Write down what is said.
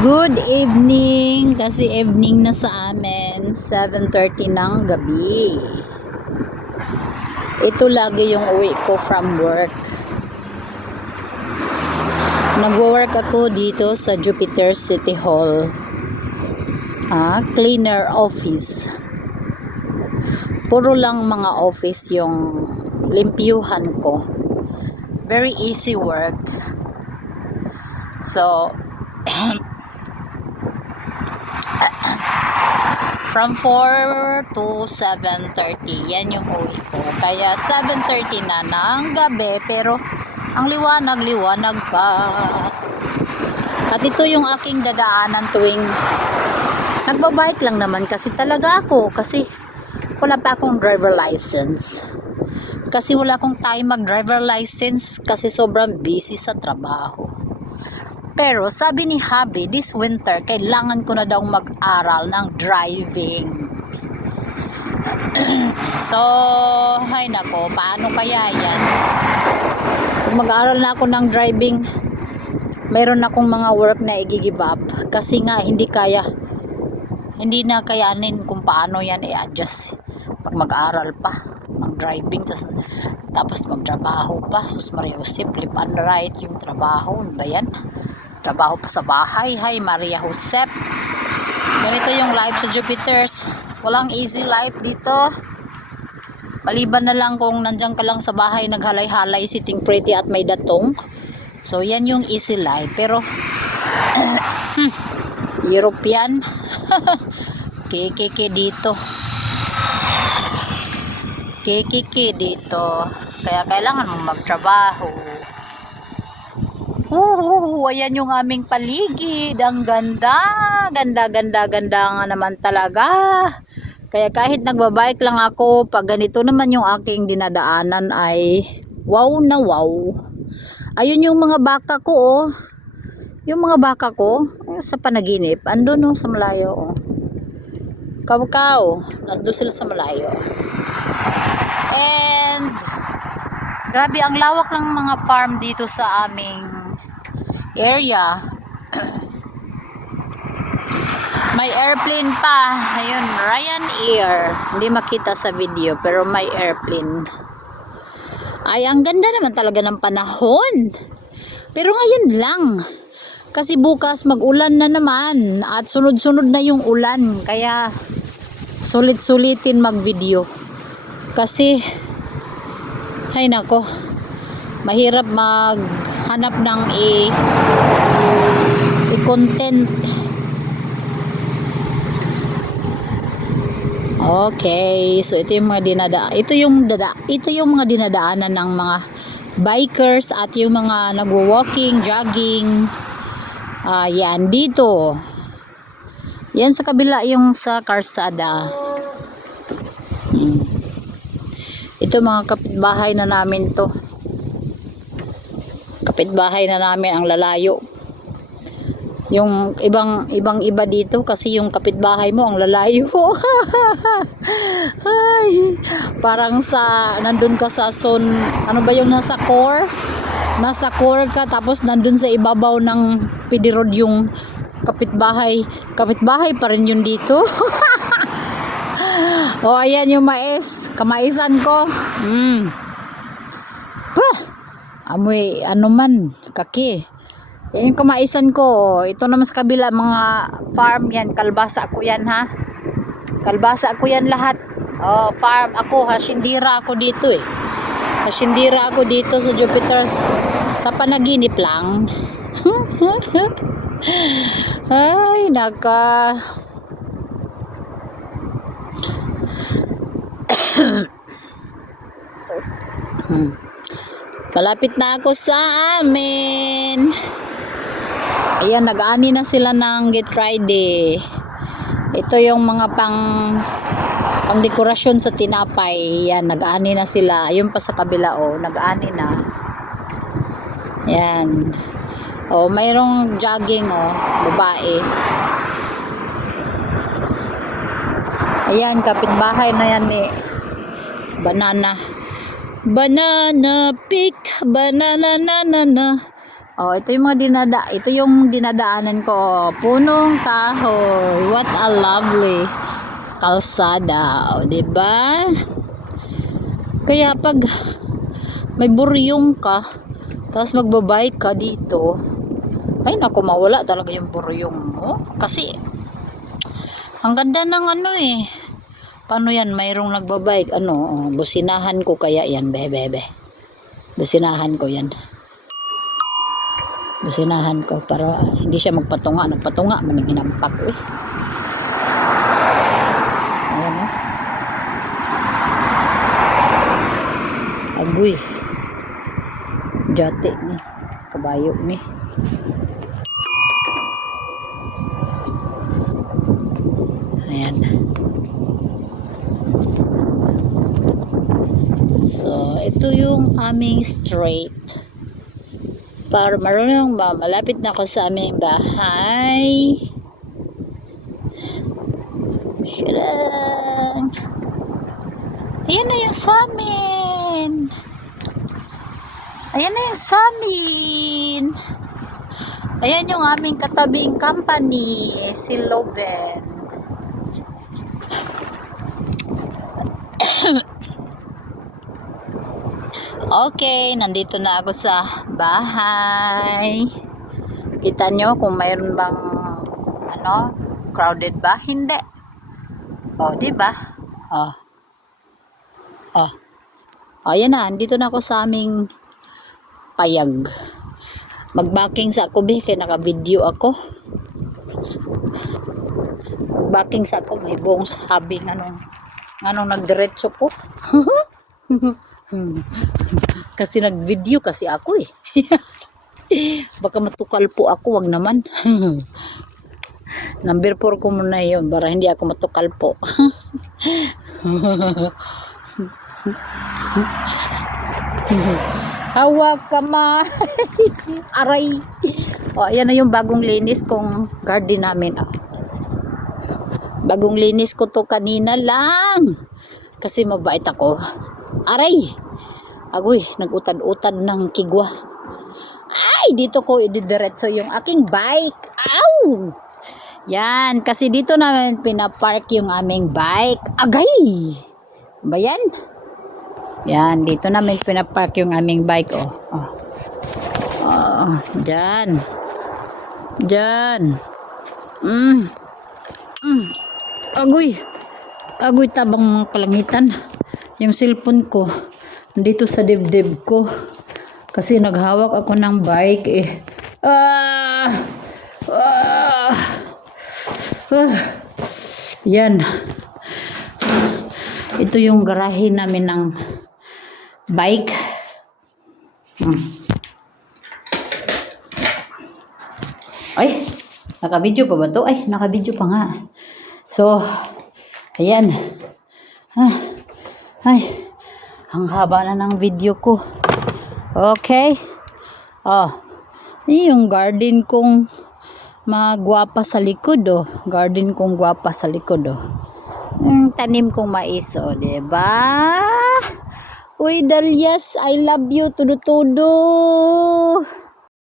Good evening. Kasi evening na sa amin. 7.30 ng gabi. Ito lagi yung uwi ko from work. Nagwo-work ako dito sa Jupiter City Hall. Ah, cleaner office. Puro lang mga office yung limpyuhan ko. Very easy work. So From 4 to 7.30. Yan yung uwi ko. Kaya 7.30 na ng gabi. Pero ang liwanag-liwanag pa. At ito yung aking dadaanan tuwing nagbabike lang naman kasi talaga ako. Kasi wala pa akong driver license. Kasi wala akong time mag-driver license kasi sobrang busy sa trabaho. Pero sabi ni Habi, this winter, kailangan ko na daw mag-aral ng driving. so, hay nako, paano kaya yan? Kung mag-aral na ako ng driving, mayroon akong mga work na i-give up. Kasi nga, hindi kaya, hindi na kayanin kung paano yan i-adjust pag mag-aral pa ng driving tapos, tapos magtrabaho pa sus Maria Jose flip and right yung trabaho ano ba yan trabaho pa sa bahay. Hi Maria Josep. Ganito yung life sa Jupiters. Walang easy life dito. Maliban na lang kung nandyan ka lang sa bahay naghalay-halay sitting pretty at may datong. So yan yung easy life. Pero European kikiki dito. Kikiki dito. Kaya kailangan mong magtrabaho Uh, ayan yung aming paligid. Ang ganda. Ganda, ganda, ganda nga naman talaga. Kaya kahit nagbabike lang ako, pag ganito naman yung aking dinadaanan ay wow na wow. Ayun yung mga baka ko, oh. Yung mga baka ko, sa panaginip, andun, oh, sa malayo, oh. Kaw-kaw. Nandun sila sa malayo. And, grabe, ang lawak ng mga farm dito sa aming area. may airplane pa. Ayun, Ryan Air. Hindi makita sa video, pero may airplane. Ay, ang ganda naman talaga ng panahon. Pero ngayon lang. Kasi bukas mag-ulan na naman. At sunod-sunod na yung ulan. Kaya, sulit-sulitin mag-video. Kasi, ay nako, mahirap maghanap ng i i-content. Okay so ito yung mga dinada ito yung dada ito yung mga dinadaanan ng mga bikers at yung mga nagwo-walking jogging. Ah yan dito. Yan sa kabila yung sa karsada. Hmm. ito mga kapitbahay na namin to kapitbahay na namin ang lalayo. Yung ibang ibang iba dito kasi yung kapitbahay mo ang lalayo. Ay parang sa nandun ka sa zone ano ba yung nasa core? Nasa core ka tapos nandun sa ibabaw ng PD road yung kapitbahay. Kapitbahay pa rin yun dito. Oh ayan yung mais. Kamaisan ko. Mm. Puh! Amoy ano man kaki. Yan yung kamaisan ko. Ito naman sa kabila mga farm yan. Kalbasa ako yan ha? Kalbasa ako yan lahat. Oh farm ako. Hasindira ako dito eh. Hasindira ako dito sa Jupiters sa panaginip lang. Ay naka. Hmm. Malapit na ako sa amin. Ayan, nag-ani na sila ng Get Friday. Ito yung mga pang pang dekorasyon sa tinapay. Yan, nag-ani na sila. Ayun pa sa kabila, oh. Nag-ani na. Yan. Oh, mayroong jogging, oh. Babae. Ayan, kapitbahay na yan, eh. Banana. Banana pick, banana na na na. Oh, ito yung mga dinada, ito yung dinadaanan ko. Punong kahoy. What a lovely kalsada, oh, 'di ba? Kaya pag may buryong ka, tapos magbabike ka dito, ay naku, mawala talaga yung buryong mo. Kasi, ang ganda ng ano eh. Paano yan? Mayroong nagbabike. Ano, oh, businahan ko kaya yan, bebebe. Businahan ko yan. Businahan ko para hindi siya magpatunga. Nagpatunga, maniginampak eh. Ayan oh. Agoy. Jati ni. Kabayo ni. Ayan. So, ito yung aming straight. Para marunong ba, malapit na ako sa aming bahay. Shirang. Ayan na yung sa amin. Ayan na yung sa. Ayan yung aming katabing company, si Loven. Okay, nandito na ako sa bahay. Kita nyo kung mayroon bang ano, crowded ba? Hindi. Oh, di ba? Oh. Oh. Oh, yan na. Andito na ako sa aming payag. Magbacking sa ako, be. Naka-video ako. Magbacking sa ako. May buong sabi ng anong, anong nagdiretso ko. kasi nag-video kasi ako eh. Baka matukal po ako, wag naman. Number 4 ko muna yun para hindi ako matukal po. Hawak ka ma. Aray. O, ayan na yung bagong linis kong garden namin. Oh. Bagong linis ko to kanina lang. Kasi mabait ako. Aray. Agoy, nagutad-utad ng kigwa. Ay, dito ko ididiretso yung aking bike. Ow! Yan, kasi dito namin pinapark yung aming bike. Agay! Ba yan? Yan, dito namin pinapark yung aming bike, oh. Oh, oh dyan. Dyan. Mm. Mm. Agoy. Agoy tabang kalangitan. Yung cellphone ko, dito sa dibdib ko. Kasi naghawak ako ng bike eh. Ah! Ah! Ah! Yan. Ito yung garahe namin ng bike. Hmm. Ay, naka-video pa ba to? Ay, naka-video pa nga. So, ayan. Ah, ay, ang haba na ng video ko. Okay. Oh, yung garden kong magwapa sa likod, oh. Garden kong gwapa sa likod, oh. Yung tanim kong mais, oh, diba? Uy, Dalyas, I love you, tudo-tudo.